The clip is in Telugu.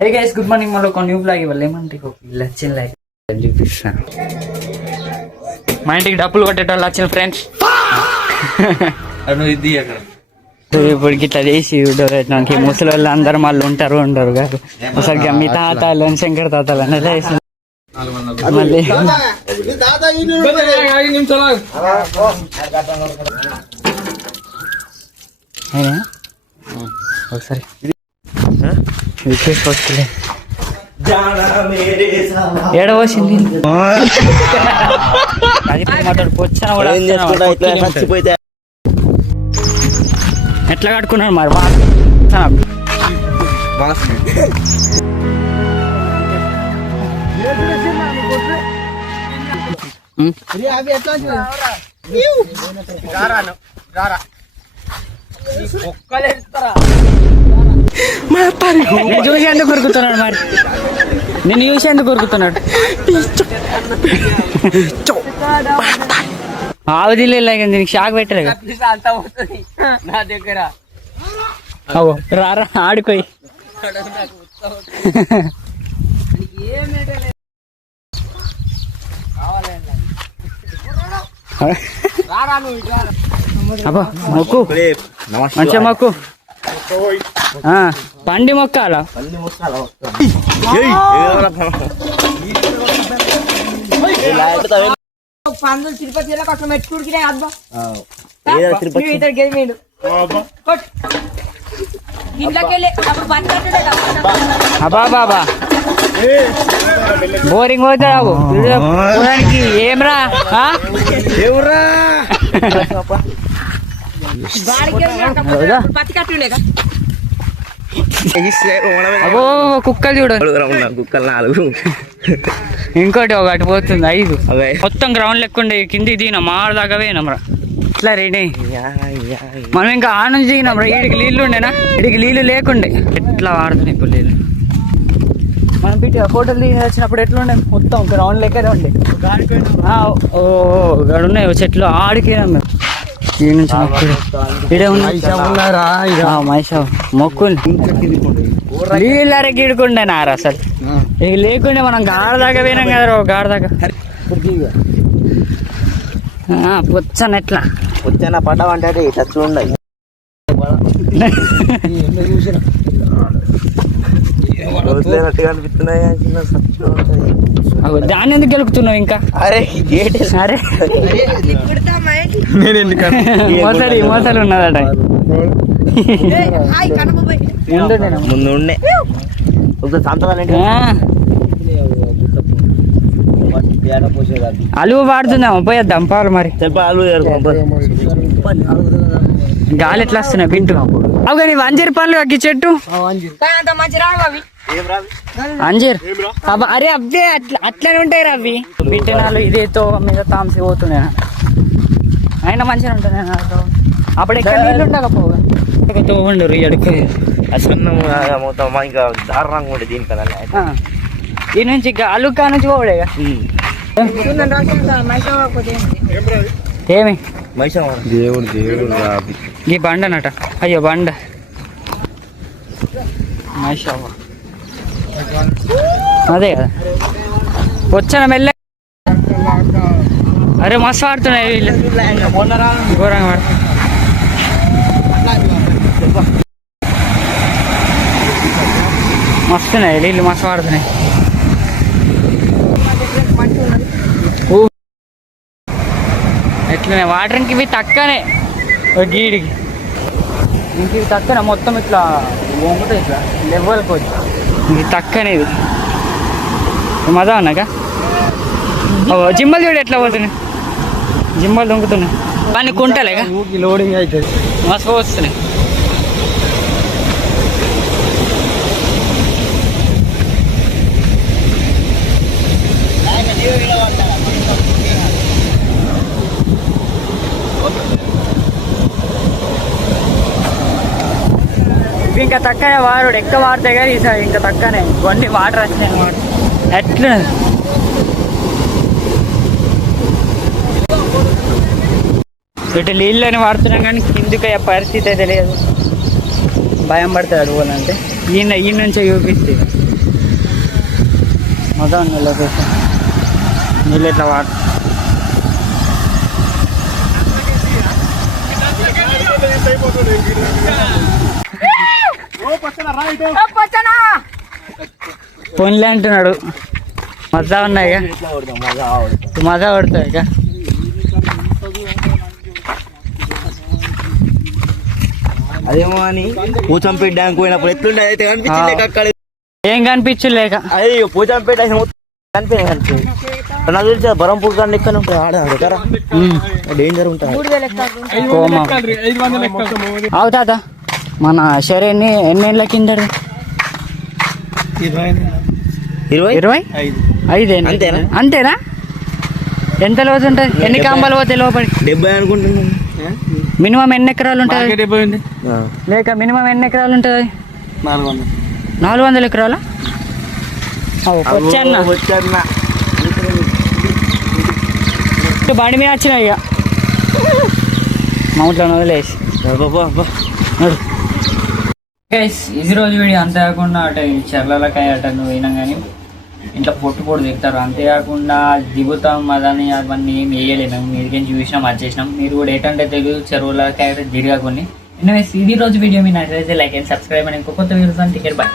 Hey guys, good morning. మళ్ళీ ఒక న్యూ బ్లాగ్ ఇవ్వాలి. ఏమంటే లచ్చిన లైక్ చూపిస్తాను. మా ఇంటికి డబ్బులు కొట్టేటోళ్ళు వచ్చిన ఫ్రెండ్స్. ఇప్పుడు ఇట్లా చేసి నాకు ముసలి వాళ్ళు అందరు మళ్ళీ ఉంటారు గారు. ఒకసారి మీ తాతలు శంకర్ తాతలు అని వేసి మళ్ళీ ఒకసారి వస్తులే ఏడవసింది ఎట్లా కట్టుకున్నాడు మరి చూసి ఎందుకు కొరుకుతున్నాడు మరి నేను చూసి ఎందుకు కొరుకుతున్నాడు ఆవుది లేదు దీనికి షాక్ పెట్టలే నా దగ్గర రారా ఆడుకోయి అబ్బా మొక్కు మంచిగా మొక్కు పండి మొక్కాల పందులు తిరుపతి అట్లా మెట్టుకుడికినాయి గెలిమేడు అబ్బా బాబా బోరింగ్ పోతావు ఏమ్రా అబ్బో కుక్కలు చూడండి, కుక్కలు 4 ఇంకోటి ఒకటి పోతుంది 5 మొత్తం గ్రౌండ్ లెక్కుండే కింది దిగినాం మాడు దాకా పోయినాంరా. ఇట్లా రెడీ మనం ఇంకా ఆ నుంచి దిగినాంరా. ఈడికి నీళ్ళు ఉండేనా, ఈడికి నీళ్ళు లేకుండే. ఎట్లా వాడుతున్నాయి ఇప్పుడు నీళ్ళు. మనం ఫోటోలు దిగి వచ్చినప్పుడు ఎట్లుండే మొత్తం గ్రౌండ్ లెక్కనే ఉండే. ఓ ఇక్కడ ఉన్నాయి చెట్లు ఆడికినాం మేము. ఈ నుంచి మొక్కులు నీళ్ళరే గీడుకుండే నారా అసలు ఇక లేకుండే మనం గాడ దాకా పోయినాం కదా. గాడ దాకా పొచ్చన ఎట్లా పొచ్చన పడ్డావంటే ఇట్లా చూడండి. దాన్ని ఎందుకు గెలుపుతున్నావు ఇంకా? అరే సరే మోసాలు ఉన్నదట ముందు ఉండే అలువు వాడుతుందామా పోయేద్దాం పాలు మరి. గాలి ఎట్లా వస్తున్నాయి పింటు అవు కానీ అంజీర్ పండ్లు అగ్గి చెట్టు అంజీర్ అరే అవే అట్లనే ఉంటాయి అవి విత్తనాలు ఇదేతో మీద తాంసి పోతున్నాయి. అయినా మంచిగా ఉంటుంది అప్పుడు ఎక్కడ నీళ్ళు ఉండకపోగా తోవండరు ఎడుకు ఇంకా దారుణంగా ఉండే దీనికన్నా ఈ నుంచి అలుకా నుంచి పోవడేగా. ఏమి దేవుడు ఈ బండనట. అయ్యో బండ మైషావా అదే కదా వచ్చాను మెల్ల. అరే మస్తు ఆడుతున్నాయి వీళ్ళు ఘోరంగా వాడు. మస్తున్నాయి నీళ్ళు మస్తు ఆడుతున్నాయి. ఎట్లనే వాటర్కి ఇవి తక్కువనే గీడికి ఇంక ఇవి తక్కువనే మొత్తం ఇట్లా వంగుతాయి ఇట్లా లెవెల్కి వచ్చి ఇది తక్కువనే. ఇది మజా అన్నాక జిమ్మలు చూడు ఎట్లా పోతున్నాయి, జిమ్మలు దొంగతున్నాయి. కానీ కుంటలేగా లోడింగ్ అవుతుంది మస్తు వస్తున్నాయి. ఇంకా తక్కువనే వాడు ఎక్కువ వాడితే కానీ ఈసారి ఇంకా తక్కువనే కొన్ని వాటర్ వచ్చినాయి అన్నమాట. ఎట్లా ఇటు నీళ్ళని వాడుతున్నాం కానీ కిందికి ఆ పరిస్థితి అయితే లేదు. భయం పడుతుంది అడవాలంటే ఈ నుంచే చూపిస్తే మొత్తం లొకేషన్ నీళ్ళు ఎట్లా వాడు. పోన్లే అంటున్నాడు. మజా ఉన్నాయి మజా పడుతుంది ఇక. అదేమో అని పోచంపేట డ్యాంక్ పోయినప్పుడు ఎట్లుండే అయితే కనిపించింది అక్కడ. ఏం కనిపించలేక అయ్యో పోచంపేట కనిపించింది. నాకు తెలిసి బరంపూర్ కానీ ఎక్కడ ఉంటుంది ఆడ డేంజర్ ఉంటుంది. అవు తాత మన షేర్ ఎన్ని ఏళ్ళ కింద 25 అంతేనా? అంతేనా? ఎంత లోతు ఉంటుంది? ఎన్ని కాంబాలు పోతాయి లోపలి? 70 అనుకుంటున్నాను. మినిమం ఎన్ని ఎకరాలు ఉంటుంది? లేక మినిమం ఎన్ని ఎకరాలు ఉంటుంది? 400 ఎకరాలా? వచ్చాన్న బండి మీద వచ్చినా ఇక మౌంట్లో వదిలేసి. ఇది రోజు వీడియో. అంతేకాకుండా అటు చెర్లకాయ అట నువ్వు పోయినా కానీ ఇంట్లో పొట్టు తింటారు. అంతేకాకుండా దిగుతాం అదని అవన్నీ ఏం వేయలేము. మీరికేం చూసినాం అది చేసినాం. మీరు కూడా ఏంటంటే తెలుగు చెరువులకాయ దిగా కొన్ని. ఇది రోజు వీడియో మీ నచ్చితే లైక్ అండ్ సబ్స్క్రైబ్ అని ఇంకో కొత్త వీడియోస్ టికెట్ బాయ్.